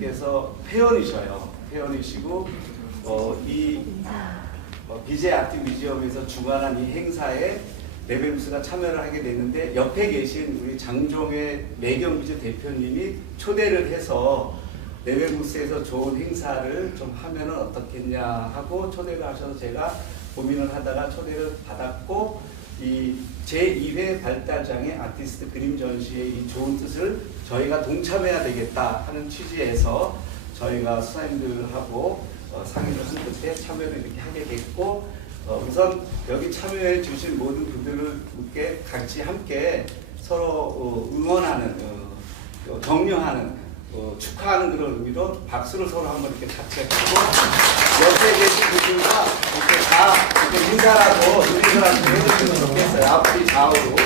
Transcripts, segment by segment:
선생님들께서 회원이시고 이 BJ 아트 뮤지엄에서 주관한 이 행사에 레벨무스가 참여를 하게 됐는데 옆에 계신 우리 장종의 매경뮤지엄 대표님이 초대를 해서 레벨무스에서 좋은 행사를 좀 하면은 어떻겠냐 하고 초대를 하셔서 제가 고민을 하다가 초대를 받았고 이 제2회 발달장애 아티스트 그림 전시의 이 좋은 뜻을 저희가 동참해야 되겠다 하는 취지에서 저희가 수사님들하고 상의를 한 끝에 참여를 이렇게 하게 됐고 우선 여기 참여해 주신 모든 분들께 같이 함께 서로 응원하는 격려하는 축하하는 그런 의미로 박수를 서로 한번 이렇게 같이 하고 옆에 계신 분들과 이렇게 다 이렇게 인사라도 해주시면 좋겠어요. 앞뒤 좌우로. 네.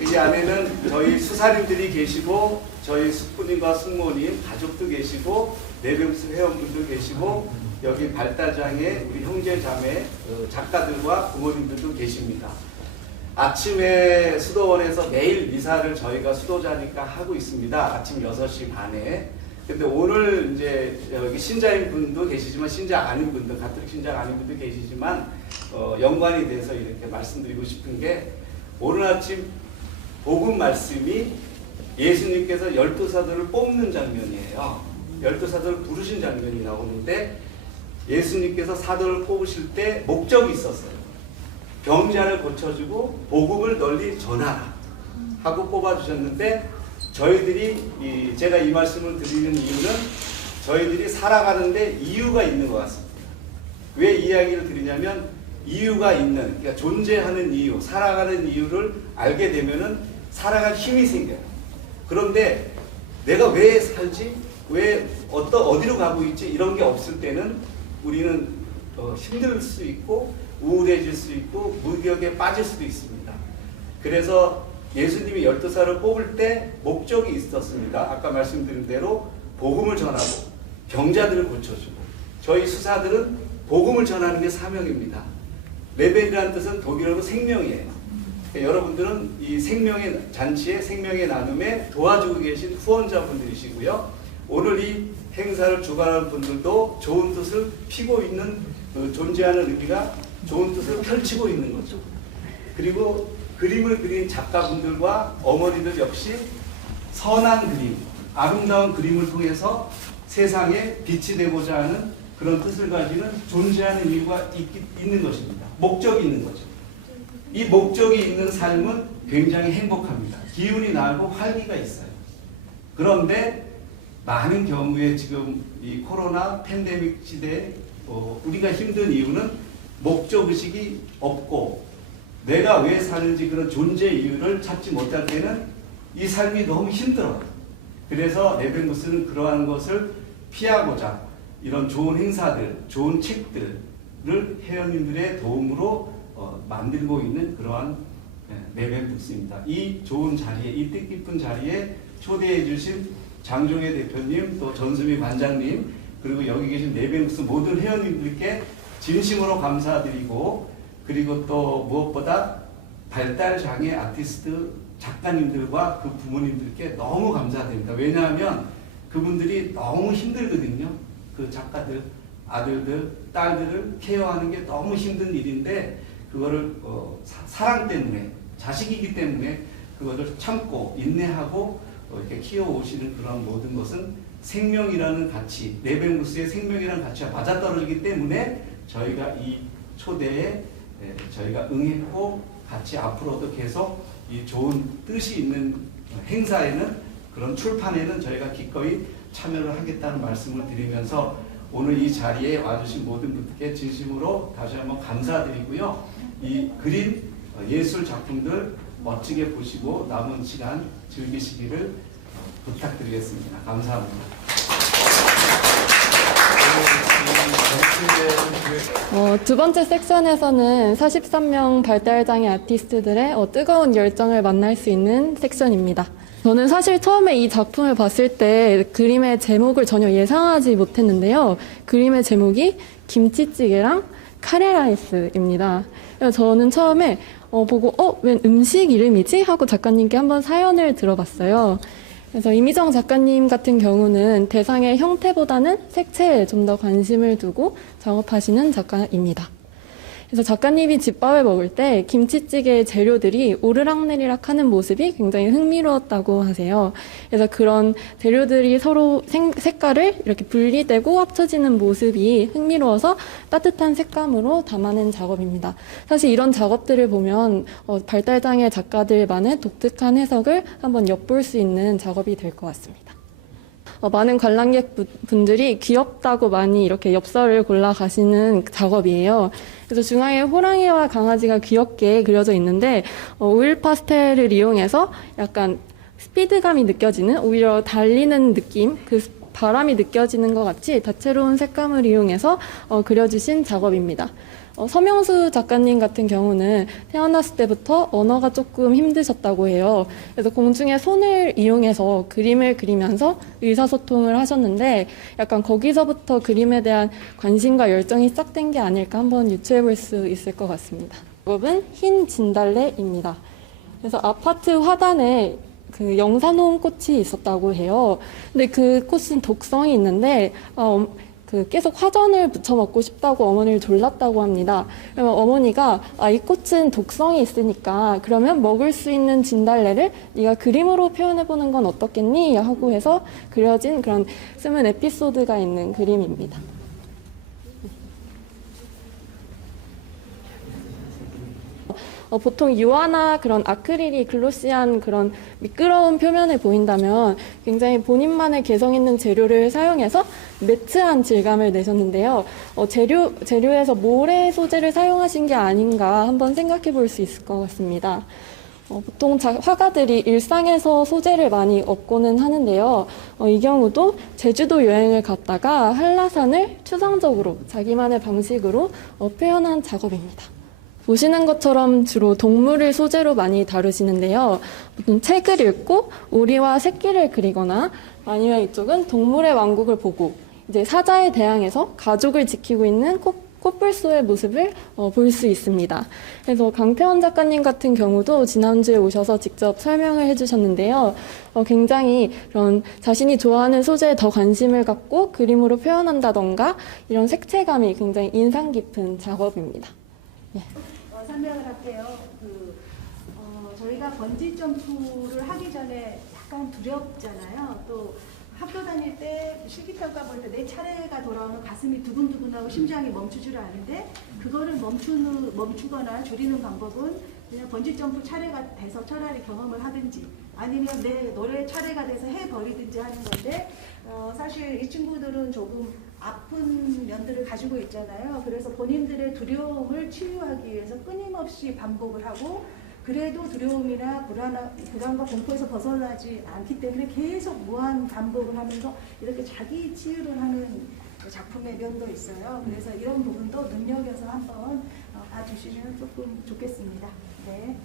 이 안에는 저희 수사님들이 계시고 저희 숙부님과 숙모님 가족도 계시고 레벨무스 회원분도 계시고 여기 발달장애 우리 형제 자매 작가들과 부모님들도 계십니다. 아침에 수도원에서 매일 미사를 저희가 수도자니까 하고 있습니다. 아침 6시 반에. 근데 오늘 이제 여기 신자인 분도 계시지만 신자 아닌 분들, 가톨릭 신자 아닌 분도 계시지만 연관이 돼서 이렇게 말씀드리고 싶은 게 오늘 아침 복음 말씀이 예수님께서 12사도를 뽑는 장면이에요. 12사도를 부르신 장면이 나오는데 예수님께서 사도를 뽑으실 때 목적이 있었어요. 병자를 고쳐주고 복음을 널리 전하라 하고 뽑아주셨는데 저희들이 제가 이 말씀을 드리는 이유는 저희들이 살아가는데 이유가 있는 것 같습니다. 왜 이야기를 드리냐면 이유가 있는, 그러니까 존재하는 이유, 살아가는 이유를 알게 되면은 살아갈 힘이 생겨요. 그런데 내가 왜 살지? 왜 어디로 가고 있지? 이런 게 없을 때는 우리는 힘들 수 있고 우울해질 수 있고 무기력에 빠질 수도 있습니다. 그래서 예수님이 12살을 뽑을 때 목적이 있었습니다. 아까 말씀드린 대로 복음을 전하고 병자들을 고쳐주고 저희 수사들은 복음을 전하는 게 사명입니다. 레벨이라는 뜻은 독일어로 생명이에요. 그러니까 여러분들은 이 생명의 잔치에 생명의 나눔에 도와주고 계신 후원자분들이시고요. 오늘 이 행사를 주관하는 분들도 좋은 뜻을 피고 있는 존재하는 의미가 좋은 뜻을 펼치고 있는 거죠. 그리고 그림을 그린 작가분들과 어머니들 역시 선한 그림, 아름다운 그림을 통해서 세상에 빛이 되고자 하는 그런 뜻을 가지는 존재하는 이유가 있는 것입니다. 목적이 있는 거죠. 이 목적이 있는 삶은 굉장히 행복합니다. 기운이 나고 활기가 있어요. 그런데 많은 경우에 지금 이 코로나 팬데믹 시대에 우리가 힘든 이유는 목적의식이 없고 내가 왜 사는지 그런 존재 이유를 찾지 못할 때는 이 삶이 너무 힘들어요. 그래서 레벨무스는 그러한 것을 피하고자 이런 좋은 행사들, 좋은 책들을 회원님들의 도움으로 만들고 있는 그러한 레벨무스입니다. 이 좋은 자리에, 이 뜻깊은 자리에 초대해 주신 장종혜 대표님, 또 전수미 반장님, 그리고 여기 계신 레벨무스 모든 회원님들께 진심으로 감사드리고 그리고 또 무엇보다 발달장애 아티스트 작가님들과 그 부모님들께 너무 감사드립니다. 왜냐하면 그분들이 너무 힘들거든요. 그 작가들, 아들들, 딸들을 케어하는 게 너무 힘든 일인데 그거를 사랑 때문에, 자식이기 때문에 그거를 참고 인내하고 이렇게 키워오시는 그런 모든 것은 생명이라는 가치, 레벨무스의 생명이라는 가치와 맞아떨어지기 때문에 저희가 이 초대에 저희가 응했고 같이 앞으로도 계속 이 좋은 뜻이 있는 행사에는 그런 출판에는 저희가 기꺼이 참여를 하겠다는 말씀을 드리면서 오늘 이 자리에 와주신 모든 분들께 진심으로 다시 한번 감사드리고요. 이 그림, 예술 작품들 멋지게 보시고 남은 시간 즐기시기를 부탁드리겠습니다. 감사합니다. 두 번째 섹션에서는 43명 발달장애 아티스트들의 뜨거운 열정을 만날 수 있는 섹션입니다. 저는 사실 처음에 이 작품을 봤을 때 그림의 제목을 전혀 예상하지 못했는데요. 그림의 제목이 김치찌개랑 카레라이스입니다. 그래서 저는 처음에 보고 웬 음식 이름이지? 하고 작가님께 한번 사연을 들어봤어요. 그래서 이미정 작가님 같은 경우는 대상의 형태보다는 색채에 좀 더 관심을 두고 작업하시는 작가입니다. 그래서 작가님이 집밥을 먹을 때 김치찌개의 재료들이 오르락내리락 하는 모습이 굉장히 흥미로웠다고 하세요. 그래서 그런 재료들이 서로 색깔을 이렇게 분리되고 합쳐지는 모습이 흥미로워서 따뜻한 색감으로 담아낸 작업입니다. 사실 이런 작업들을 보면 발달장애 작가들만의 독특한 해석을 한번 엿볼 수 있는 작업이 될 것 같습니다. 많은 관람객 분들이 귀엽다고 많이 이렇게 엽서를 골라 가시는 작업이에요. 그래서 중앙에 호랑이와 강아지가 귀엽게 그려져 있는데 오일 파스텔을 이용해서 약간 스피드감이 느껴지는, 오히려 달리는 느낌, 그 바람이 느껴지는 것 같이 다채로운 색감을 이용해서 그려주신 작업입니다. 서명수 작가님 같은 경우는 태어났을 때부터 언어가 조금 힘드셨다고 해요. 그래서 공중에 손을 이용해서 그림을 그리면서 의사소통을 하셨는데 약간 거기서부터 그림에 대한 관심과 열정이 시작된 게 아닐까 한번 유추해 볼 수 있을 것 같습니다. 작업은 흰 진달래입니다. 그래서 아파트 화단에 그 영산호응 꽃이 있었다고 해요. 근데 그 꽃은 독성이 있는데 계속 화전을 부쳐 먹고 싶다고 어머니를 졸랐다고 합니다. 그러면 어머니가 이 꽃은 독성이 있으니까 그러면 먹을 수 있는 진달래를 네가 그림으로 표현해보는 건 어떻겠니? 하고 해서 그려진 그런 숨은 에피소드가 있는 그림입니다. 보통 유화나 그런 아크릴이 글로시한 그런 미끄러운 표면을 보인다면 굉장히 본인만의 개성 있는 재료를 사용해서 매트한 질감을 내셨는데요. 재료에서 모래 소재를 사용하신 게 아닌가 한번 생각해 볼 수 있을 것 같습니다. 보통 화가들이 일상에서 소재를 많이 얻고는 하는데요. 이 경우도 제주도 여행을 갔다가 한라산을 추상적으로 자기만의 방식으로 표현한 작업입니다. 보시는 것처럼 주로 동물을 소재로 많이 다루시는데요. 보통 책을 읽고 오리와 새끼를 그리거나 아니면 이쪽은 동물의 왕국을 보고 이제 사자에 대항해서 가족을 지키고 있는 코뿔소의 모습을 볼 수 있습니다. 그래서 강태원 작가님 같은 경우도 지난주에 오셔서 직접 설명을 해주셨는데요. 굉장히 그런 자신이 좋아하는 소재에 더 관심을 갖고 그림으로 표현한다던가 이런 색채감이 굉장히 인상 깊은 작업입니다. 예. 설명을 할게요. 저희가 번지 점프를 하기 전에 약간 두렵잖아요. 또 학교 다닐 때 실기평가 볼 때 내 차례가 돌아오면 가슴이 두근두근하고 심장이 멈출 줄 아는데 그거를 멈추거나 줄이는 방법은 그냥 번지 점프 차례가 돼서 차라리 경험을 하든지 아니면 내 노래 차례가 돼서 해버리든지 하는 건데 사실 이 친구들은 조금 아픈 면들을 가지고 있잖아요. 그래서 본인들의 두려움을 치유하기 위해서 끊임없이 반복을 하고 그래도 두려움이나 불안과 공포에서 벗어나지 않기 때문에 계속 무한 반복을 하면서 이렇게 자기 치유를 하는 작품의 면도 있어요. 그래서 이런 부분도 눈여겨서 한번 봐주시면 조금 좋겠습니다. 네.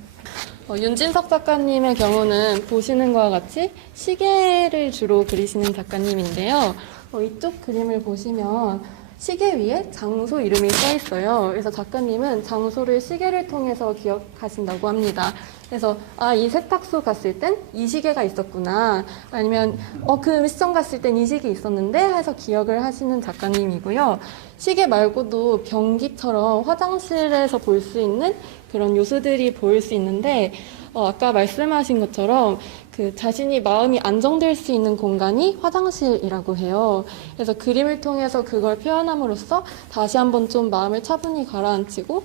윤진석 작가님의 경우는 보시는 것과 같이 시계를 주로 그리시는 작가님인데요. 이쪽 그림을 보시면 시계 위에 장소 이름이 써 있어요. 그래서 작가님은 장소를 시계를 통해서 기억하신다고 합니다. 그래서 이 세탁소 갔을 땐 이 시계가 있었구나. 아니면 그 미션 갔을 땐 이 시계 있었는데 해서 기억을 하시는 작가님이고요. 시계 말고도 변기처럼 화장실에서 볼 수 있는 그런 요소들이 보일 수 있는데 아까 말씀하신 것처럼 그 자신이 마음이 안정될 수 있는 공간이 화장실이라고 해요. 그래서 그림을 통해서 그걸 표현함으로써 다시 한번 좀 마음을 차분히 가라앉히고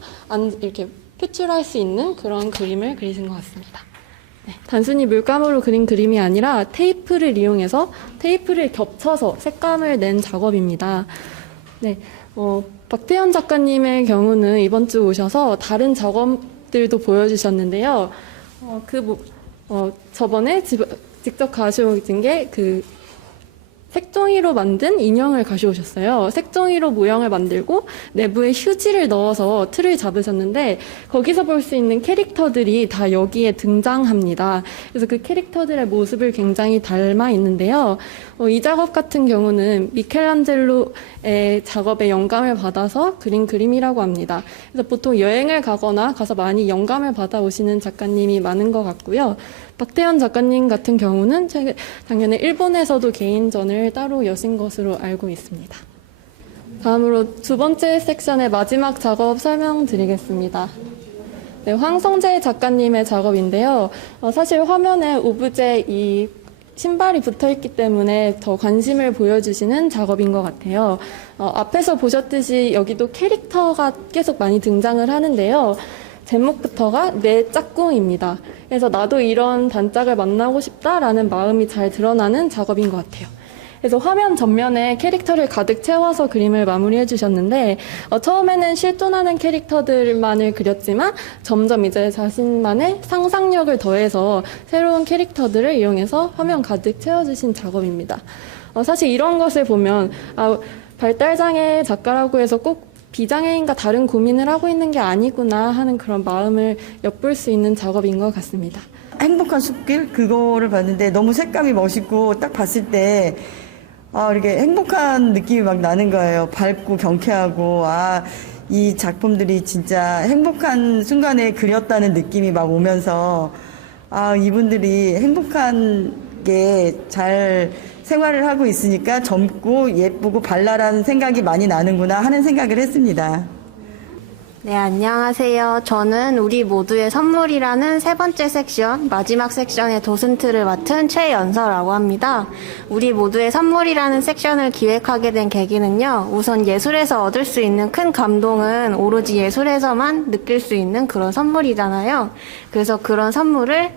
이렇게 표출할 수 있는 그런 그림을 그리신 것 같습니다. 네, 단순히 물감으로 그린 그림이 아니라 테이프를 이용해서 테이프를 겹쳐서 색감을 낸 작업입니다. 네, 박태현 작가님의 경우는 이번 주 오셔서 다른 작업들도 보여주셨는데요. 저번에 직접 가져오신 게 색종이로 만든 인형을 가져오셨어요. 색종이로 모형을 만들고 내부에 휴지를 넣어서 틀을 잡으셨는데 거기서 볼 수 있는 캐릭터들이 다 여기에 등장합니다. 그래서 그 캐릭터들의 모습을 굉장히 닮아 있는데요. 이 작업 같은 경우는 미켈란젤로의 작업에 영감을 받아서 그린 그림이라고 합니다. 그래서 보통 여행을 가거나 가서 많이 영감을 받아오시는 작가님이 많은 것 같고요. 박태현 작가님 같은 경우는 작년에 일본에서도 개인전을 따로 여신 것으로 알고 있습니다. 다음으로 두 번째 섹션의 마지막 작업 설명드리겠습니다. 네, 황성재 작가님의 작업인데요. 사실 화면에 오브제 이 신발이 붙어있기 때문에 더 관심을 보여주시는 작업인 것 같아요. 앞에서 보셨듯이 여기도 캐릭터가 계속 많이 등장을 하는데요. 제목부터가 내 짝꿍입니다. 그래서 나도 이런 단짝을 만나고 싶다라는 마음이 잘 드러나는 작업인 것 같아요. 그래서 화면 전면에 캐릭터를 가득 채워서 그림을 마무리해 주셨는데 처음에는 실존하는 캐릭터들만을 그렸지만 점점 이제 자신만의 상상력을 더해서 새로운 캐릭터들을 이용해서 화면 가득 채워주신 작업입니다. 사실 이런 것을 보면 발달장애 작가라고 해서 꼭 비장애인과 다른 고민을 하고 있는 게 아니구나 하는 그런 마음을 엿볼 수 있는 작업인 것 같습니다. 행복한 숲길 그거를 봤는데 너무 색감이 멋있고 딱 봤을 때 이렇게 행복한 느낌이 막 나는 거예요. 밝고 경쾌하고 이 작품들이 진짜 행복한 순간에 그렸다는 느낌이 막 오면서 이분들이 행복한 게 잘 생활을 하고 있으니까 젊고 예쁘고 발랄한 생각이 많이 나는구나 하는 생각을 했습니다. 네, 안녕하세요. 저는 우리 모두의 선물이라는 세 번째 섹션, 마지막 섹션의 도슨트를 맡은 최연서라고 합니다. 우리 모두의 선물이라는 섹션을 기획하게 된 계기는요, 우선 예술에서 얻을 수 있는 큰 감동은 오로지 예술에서만 느낄 수 있는 그런 선물이잖아요. 그래서 그런 선물을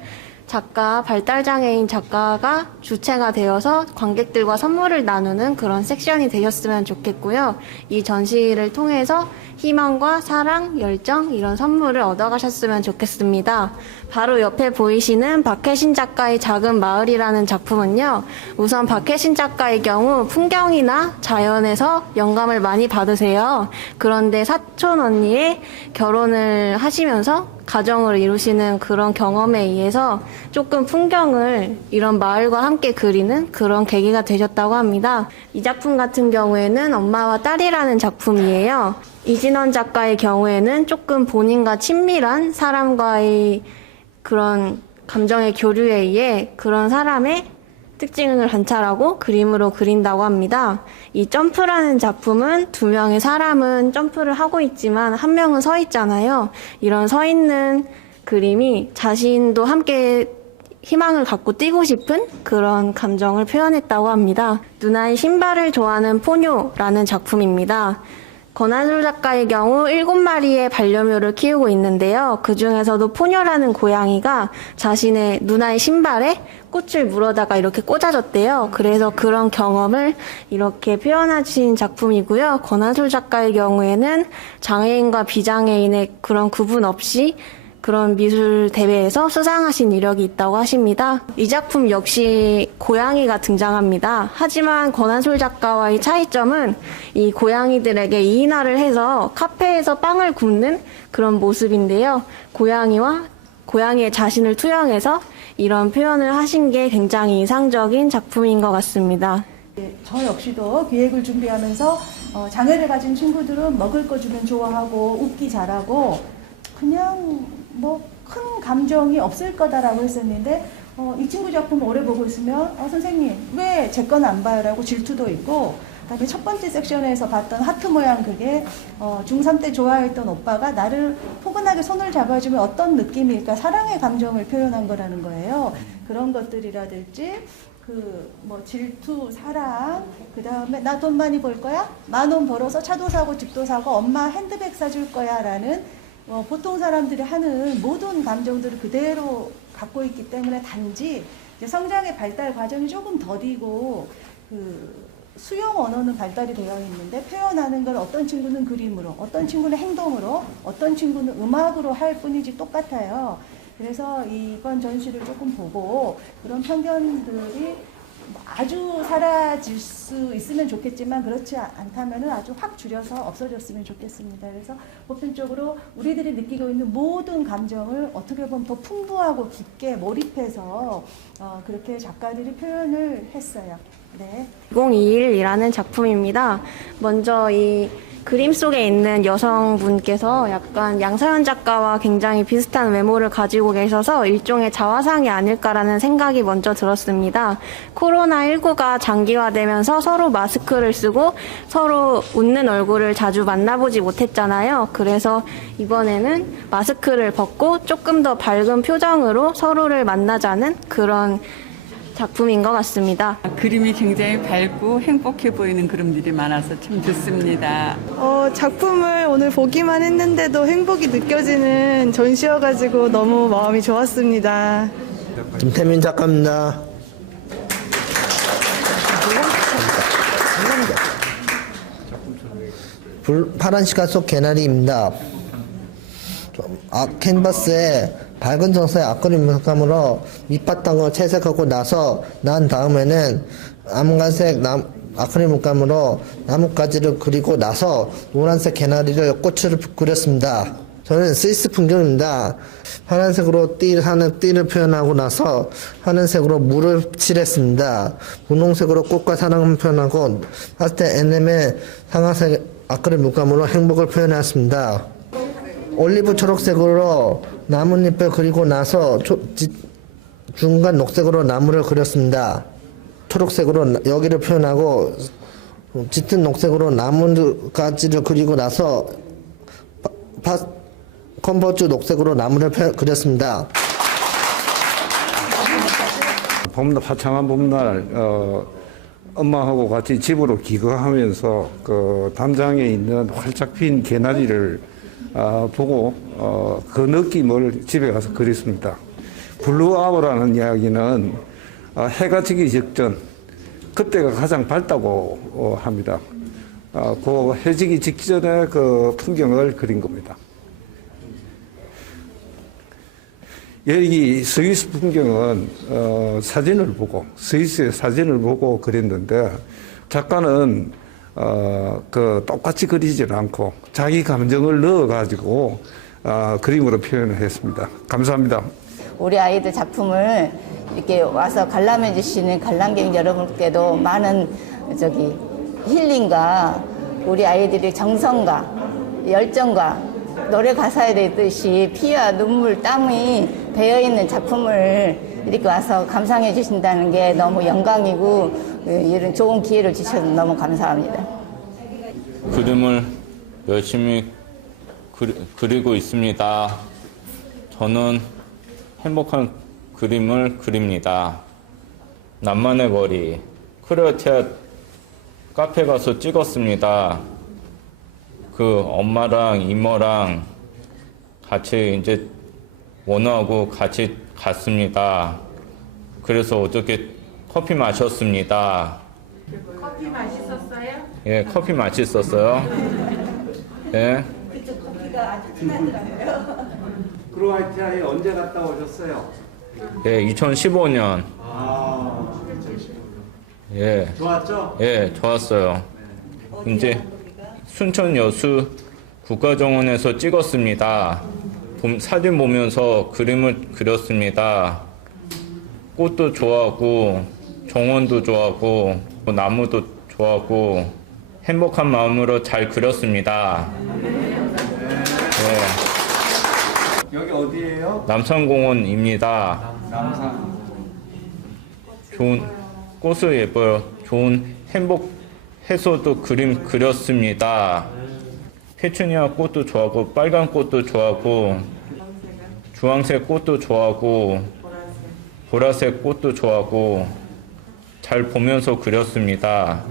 발달장애인 작가가 주체가 되어서 관객들과 선물을 나누는 그런 섹션이 되셨으면 좋겠고요. 이 전시를 통해서 희망과 사랑, 열정 이런 선물을 얻어가셨으면 좋겠습니다. 바로 옆에 보이시는 박혜신 작가의 작은 마을이라는 작품은요. 우선 박혜신 작가의 경우 풍경이나 자연에서 영감을 많이 받으세요. 그런데 사촌 언니의 결혼을 하시면서 가정을 이루시는 그런 경험에 의해서 조금 풍경을 이런 마을과 함께 그리는 그런 계기가 되셨다고 합니다. 이 작품 같은 경우에는 엄마와 딸이라는 작품이에요. 이진원 작가의 경우에는 조금 본인과 친밀한 사람과의 그런 감정의 교류에 의해 그런 사람의 특징을 관찰하고 그림으로 그린다고 합니다. 이 점프라는 작품은 두 명의 사람은 점프를 하고 있지만 한 명은 서 있잖아요. 이런 서 있는 그림이 자신도 함께 희망을 갖고 뛰고 싶은 그런 감정을 표현했다고 합니다. 누나의 신발을 좋아하는 포뇨라는 작품입니다. 권한솔 작가의 경우 7마리의 반려묘를 키우고 있는데요. 그 중에서도 포뇨라는 고양이가 자신의 누나의 신발에 꽃을 물어다가 이렇게 꽂아줬대요. 그래서 그런 경험을 이렇게 표현하신 작품이고요. 권한솔 작가의 경우에는 장애인과 비장애인의 그런 구분 없이 그런 미술 대회에서 수상하신 이력이 있다고 하십니다. 이 작품 역시 고양이가 등장합니다. 하지만 권한솔 작가와의 차이점은 이 고양이들에게 이인화를 해서 카페에서 빵을 굽는 그런 모습인데요. 고양이의 자신을 투영해서 이런 표현을 하신 게 굉장히 인상적인 작품인 것 같습니다. 저 역시도 기획을 준비하면서 장애를 가진 친구들은 먹을 거 주면 좋아하고 웃기 잘하고 그냥 큰 감정이 없을 거다라고 했었는데 이 친구 작품 오래 보고 있으면 선생님 왜 제 건 안 봐요? 라고 질투도 있고 그다음에 첫 번째 섹션에서 봤던 하트 모양 그게 중3 때 좋아했던 오빠가 나를 포근하게 손을 잡아주면 어떤 느낌일까 사랑의 감정을 표현한 거라는 거예요. 그런 것들이라든지 질투, 사랑, 그 다음에 나 돈 많이 벌 거야? 10,000원 벌어서 차도 사고 집도 사고 엄마 핸드백 사줄 거야 라는 보통 사람들이 하는 모든 감정들을 그대로 갖고 있기 때문에 단지 성장의 발달 과정이 조금 더디고 수용 언어는 발달이 되어 있는데 표현하는 걸 어떤 친구는 그림으로, 어떤 친구는 행동으로, 어떤 친구는 음악으로 할 뿐이지 똑같아요. 그래서 이번 전시를 조금 보고 그런 편견들이 아주 사라질 수 있으면 좋겠지만 그렇지 않다면은 아주 확 줄여서 없어졌으면 좋겠습니다. 그래서 보편적으로 우리들이 느끼고 있는 모든 감정을 어떻게 보면 더 풍부하고 깊게 몰입해서 그렇게 작가들이 표현을 했어요. 네. 2021이라는 작품입니다. 먼저 이 그림 속에 있는 여성분께서 약간 양서연 작가와 굉장히 비슷한 외모를 가지고 계셔서 일종의 자화상이 아닐까라는 생각이 먼저 들었습니다. 코로나19가 장기화되면서 서로 마스크를 쓰고 서로 웃는 얼굴을 자주 만나보지 못했잖아요. 그래서 이번에는 마스크를 벗고 조금 더 밝은 표정으로 서로를 만나자는 그런 작품인 것 같습니다. 그림이 굉장히 밝고 행복해 보이는 그림들이 많아서 참 좋습니다. 작품을 오늘 보기만 했는데도 행복이 느껴지는 전시여가지고 너무 마음이 좋았습니다. 김태민 작가입니다. 파란 시간 속 개나리입니다. 캔버스에 밝은 정서의 아크릴 물감으로 밑바탕을 채색하고 난 다음에는 암간색 아크릴 물감으로 나뭇가지를 그리고 나서 노란색 개나리를 꽃을 그렸습니다. 저는 스위스 풍경입니다. 파란색으로 하는 띠를 표현하고 나서 하늘색으로 물을 칠했습니다. 분홍색으로 꽃과 사랑을 표현하고 파스텔 NM의 상아색 아크릴 물감으로 행복을 표현했습니다. 올리브 초록색으로 나뭇잎을 그리고 나서 중간 녹색으로 나무를 그렸습니다. 초록색으로 여기를 표현하고 짙은 녹색으로 나뭇가지를 그리고 나서 컴포즈 녹색으로 나무를 그렸습니다. 화창한 봄날 엄마하고 같이 집으로 귀가하면서 그 담장에 있는 활짝 핀 개나리를 보고 그 느낌을 집에 가서 그렸습니다. 블루아워라는 이야기는 해가 지기 직전 그때가 가장 밝다고 합니다. 그 해지기 직전의 그 풍경을 그린 겁니다. 여기 스위스 풍경은 스위스의 사진을 보고 그렸는데 작가는 똑같이 그리질 않고 자기 감정을 넣어가지고 그림으로 표현을 했습니다. 감사합니다. 우리 아이들 작품을 이렇게 와서 관람해 주시는 관람객 여러분께도 많은 힐링과 우리 아이들의 정성과 열정과 노래 가사에 대듯이 피와 눈물, 땀이 배어있는 작품을 이렇게 와서 감상해 주신다는 게 너무 영광이고 이런 좋은 기회를 주셔서 너무 감사합니다. 그림을 열심히 그리고 있습니다. 저는 행복한 그림을 그립니다. 낭만의 거리, 크레아티아 카페 가서 찍었습니다. 그 엄마랑 이모랑 같이 이제 원호하고 같이 갔습니다. 그래서 어저께 커피 마셨습니다. 커피 맛있었어요? 예, 커피 맛있었어요. 예. 그쪽 커피가 아주 진하더라고요. 크로아티아에 언제 갔다 오셨어요? 예, 2015년. 예. 좋았죠? 예, 좋았어요. 이제 순천 여수 국가정원에서 찍었습니다. 사진 보면서 그림을 그렸습니다. 꽃도 좋아하고 정원도 좋아하고 나무도 좋아하고 행복한 마음으로 잘 그렸습니다. 네. 여기 어디예요? 남산공원입니다. 남산. 좋은 꽃을 예뻐요. 좋은 행복 해소도 그림 그렸습니다. 페추니아 꽃도 좋아하고 빨간 꽃도 좋아하고 주황색 꽃도 좋아하고 보라색 꽃도 좋아하고 잘 보면서 그렸습니다.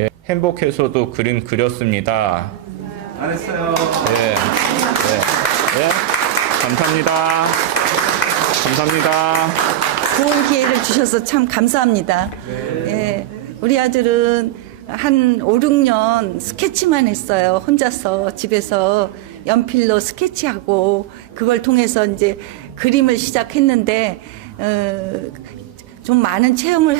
예, 행복 해소도 그림 그렸습니다. 잘했어요. 예, 예, 감사합니다. 감사합니다. 좋은 기회를 주셔서 참 감사합니다. 예, 우리 아들은 한 5, 6년 스케치만 했어요. 혼자서 집에서 연필로 스케치하고 그걸 통해서 이제 그림을 시작했는데 좀 많은 체험을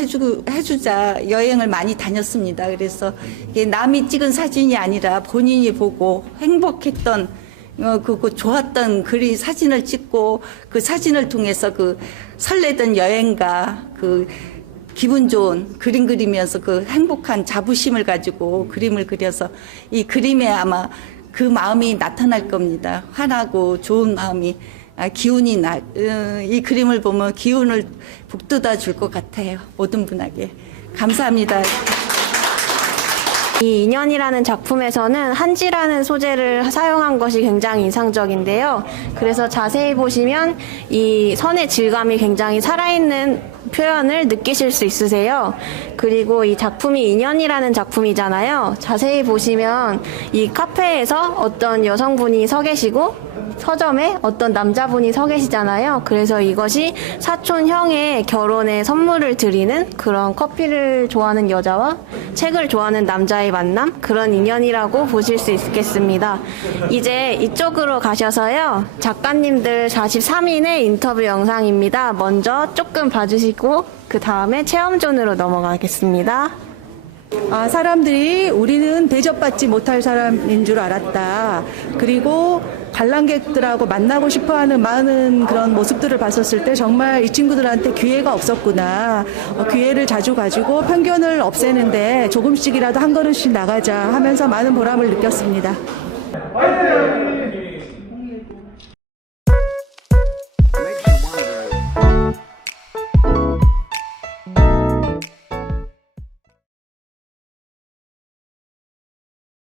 해주자 여행을 많이 다녔습니다. 그래서 이게 남이 찍은 사진이 아니라 본인이 보고 행복했던 그 좋았던 사진을 찍고 그 사진을 통해서 그 설레던 여행과 그 기분 좋은 그림 그리면서 그 행복한 자부심을 가지고 그림을 그려서 이 그림에 아마 그 마음이 나타날 겁니다. 환하고 좋은 마음이 기운이 이 그림을 보면 기운을 북돋아 줄 것 같아요. 모든 분에게. 감사합니다. 이 인연이라는 작품에서는 한지라는 소재를 사용한 것이 굉장히 인상적인데요. 그래서 자세히 보시면 이 선의 질감이 굉장히 살아있는 표현을 느끼실 수 있으세요. 그리고 이 작품이 인연이라는 작품이잖아요. 자세히 보시면 이 카페에서 어떤 여성분이 서 계시고 서점에 어떤 남자분이 서 계시잖아요. 그래서 이것이 사촌 형의 결혼에 선물을 드리는 그런 커피를 좋아하는 여자와 책을 좋아하는 남자의 만남, 그런 인연이라고 보실 수 있겠습니다. 이제 이쪽으로 가셔서요. 작가님들 43인의 인터뷰 영상입니다. 먼저 조금 봐주시고 그 다음에 체험존으로 넘어가겠습니다. 사람들이 우리는 대접받지 못할 사람인 줄 알았다. 그리고 관람객들하고 만나고 싶어하는 많은 그런 모습들을 봤었을 때 정말 이 친구들한테 기회가 없었구나. 기회를 자주 가지고 편견을 없애는데 조금씩이라도 한 걸음씩 나가자 하면서 많은 보람을 느꼈습니다.